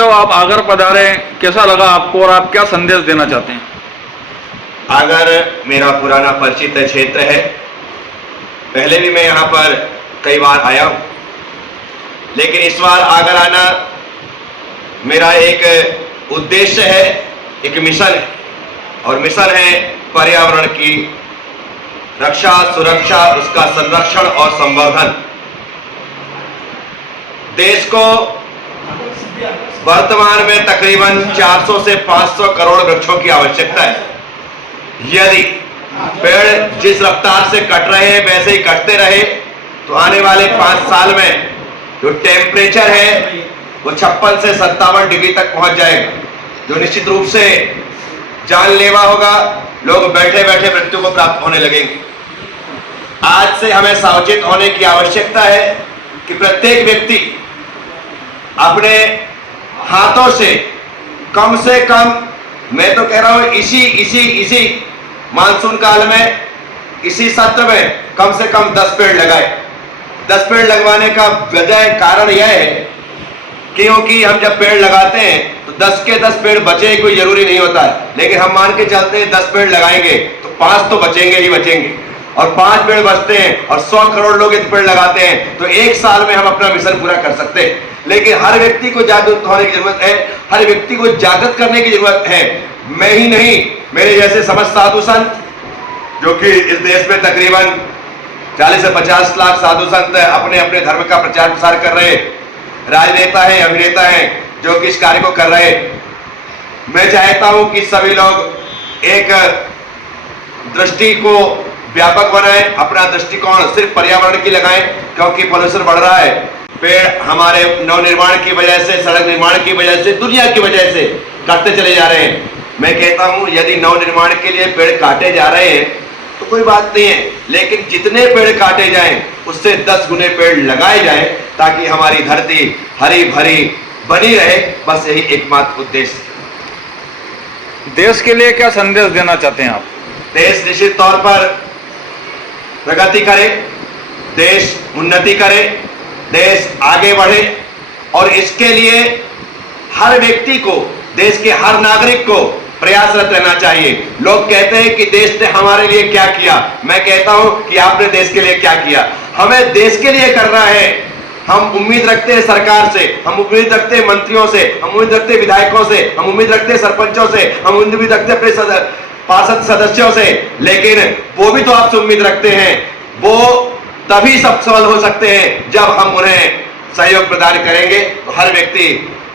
आप आगर पधारे, कैसा लगा आपको और आप क्या संदेश देना चाहते हैं? आगर मेरा पुराना परिचित क्षेत्र है। पहले भी मैं यहाँ पर कई बार आया हूँ, लेकिन इस बार आगर आना मेरा एक उद्देश्य है, एक मिशन है, और मिशन है पर्यावरण की रक्षा, सुरक्षा, उसका संरक्षण और संवर्धन। देश को वर्तमान में तकरीबन 400 से 500 करोड़ वृक्षों की आवश्यकता है। यदि पेड़ जिस रफ्तार से कट रहे हैं वैसे ही कटते रहे तो आने वाले 5 साल में जो टेम्परेचर है वो 56 से 57 डिग्री तक पहुंच जाएगा, जो निश्चित रूप से जानलेवा होगा। लोग बैठे बैठे मृत्यु को प्राप्त होने लगेंगे। आज से हमें सावचेत होने की आवश्यकता है कि प्रत्येक व्यक्ति अपने हाथों से कम, मैं तो कह रहा हूं इसी मानसून काल में, इसी सत्र में कम से कम 10 पेड़ लगाए। 10 पेड़ लगवाने का वजह कारण यह है क्योंकि हम जब पेड़ लगाते हैं तो 10 के 10 पेड़ बचे कोई जरूरी नहीं होता है, लेकिन हम मान के चलते हैं 10 पेड़ लगाएंगे तो 5 तो बचेंगे ही बचेंगे, और 5 पेड़ बचते हैं और 100 करोड़ लोग यदि पेड़ लगाते हैं तो 1 साल में हम अपना मिशन पूरा कर सकते हैं। लेकिन हर व्यक्ति को जागरूक होने की जरूरत है, हर व्यक्ति को जागृत करने की जरूरत है। मैं ही नहीं, मेरे जैसे समस्त साधु संत, जो कि इस देश में तकरीबन 40 से 50 लाख साधु संत अपने अपने धर्म का प्रचार प्रसार कर रहे, राजनेता हैं, अभिनेता हैं, जो कि इस कार्य को कर रहे। मैं चाहता हूं कि सभी लोग एक दृष्टि को व्यापक बनाएं, अपना दृष्टिकोण सिर्फ पर्यावरण की लगाएं, क्योंकि पॉल्यूशन बढ़ रहा है। पेड़ हमारे नवनिर्माण की वजह से, सड़क निर्माण की वजह से, दुनिया की वजह से काटते चले जा रहे हैं। मैं कहता हूं यदि नवनिर्माण के लिए पेड़ काटे जा रहे हैं तो कोई बात नहीं है, लेकिन जितने पेड़ काटे जाएं उससे 10 गुने पेड़ लगाए जाएं, ताकि हमारी धरती हरी भरी बनी रहे। बस यही एकमात्र उद्देश्य। देश के लिए क्या संदेश देना चाहते हैं आप? देश निश्चित तौर पर प्रगति करे, देश उन्नति करे, देश आगे बढ़े, और इसके लिए हर व्यक्ति को, देश के हर नागरिक को प्रयासरत रहना चाहिए। लोग कहते हैं कि देश ने हमारे लिए क्या किया। मैं कहता हूं कि आपने देश के लिए क्या किया। हमें देश के लिए करना है। हम उम्मीद रखते हैं सरकार से, हम उम्मीद रखते हैं मंत्रियों से, हम उम्मीद रखते हैं विधायकों से, हम उम्मीद रखते हैं सरपंचों से, हम उम्मीद रखते हैं अपने पार्षद सदस्यों से, लेकिन वो भी तो आपसे उम्मीद रखते हैं। वो तभी सफल हो सकते हैं जब हम उन्हें सहयोग प्रदान करेंगे। तो हर व्यक्ति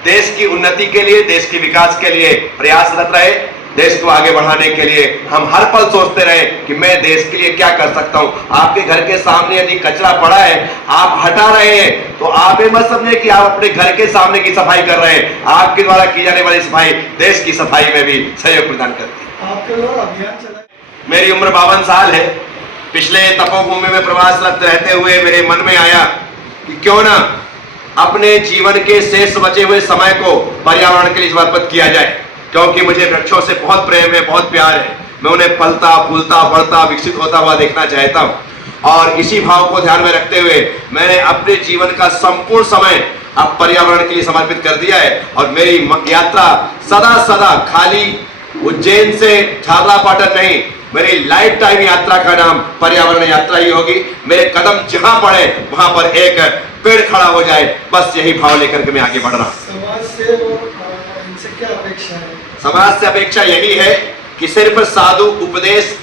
देश की उन्नति के लिए, देश के विकास के लिए प्रयासरत रहे। देश को आगे बढ़ाने के लिए हम हर पल सोचते रहे कि मैं देश के लिए क्या कर सकता हूं। आपके घर के सामने यदि कचरा पड़ा है, आप हटा रहे हैं, तो आप ये मत समझे कि आप अपने घर के सामने की सफाई कर रहे हैं। आपके द्वारा की जाने वाली सफाई देश की सफाई में भी सहयोग प्रदान करती है। आपके द्वारा अभियान चला। मेरी उम्र 52 साल है। पिछले तपोभूमि में प्रवासरत रहते हुए मेरे मन में आया कि क्यों ना अपने जीवन के शेष बचे हुए समय को पर्यावरण के लिए समर्पित किया जाए, क्योंकि मुझे वृक्षों से बहुत प्रेम है, बहुत प्यार है। मैं उन्हें फलता, फूलता, बढ़ता, विकसित होता हुआ देखना चाहता हूं, और इसी भाव को ध्यान में रखते हुए मैंने अपने जीवन का संपूर्ण समय अब पर्यावरण के लिए समर्पित कर दिया है। और मेरी यात्रा सदा खाली उज्जैन से झालरापाटन नहीं, मेरी लाइफ टाइम यात्रा का नाम पर्यावरण यात्रा ही होगी। मेरे कदम जहां पड़े वहां पर एक पेड़ खड़ा हो जाए, बस यही भाव लेकर के मैं आगे बढ़ रहा हूं। समाज से इनसे क्या अपेक्षा है? समाज से अपेक्षा यही है कि सिर्फ साधु उपदेश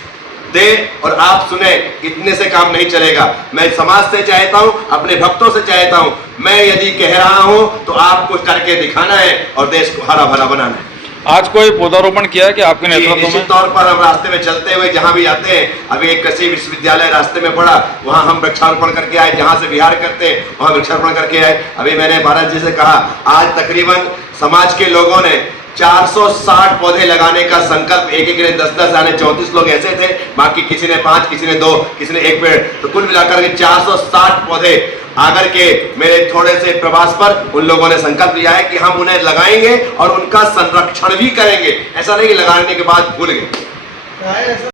दे और आप सुने, इतने से काम नहीं चलेगा। मैं समाज से चाहता हूं, अपने भक्तों से चाहता हूं, मैं यदि कह रहा हूं तो आपको करके दिखाना है और देश को हरा भरा बनाना है। आज कोई पौधारोपण किया है कि आपके नेतृत्व में? निश्चित तौर पर हम रास्ते में चलते हुए जहां भी जाते हैं, अभी एक कृषि विश्वविद्यालय रास्ते में पड़ा, वहां हम वृक्षारोपण करके आए। जहां से बिहार करते हैं वहां वृक्षारोपण करके आए। अभी मैंने भारत जी से कहा, आज तकरीबन समाज के लोगों ने 460 पौधे लगाने का संकल्प, एक ने 10-10 यानी 34 लोग ऐसे थे, बाकी किसी ने 5, किसी ने 2, किसी ने 1 पेड़, तो कुल मिलाकर के 460 पौधे आगर के मेरे थोड़े से प्रवास पर उन लोगों ने संकल्प लिया है कि हम उन्हें लगाएंगे और उनका संरक्षण भी करेंगे। ऐसा नहीं कि लगाने के बाद भूल गए।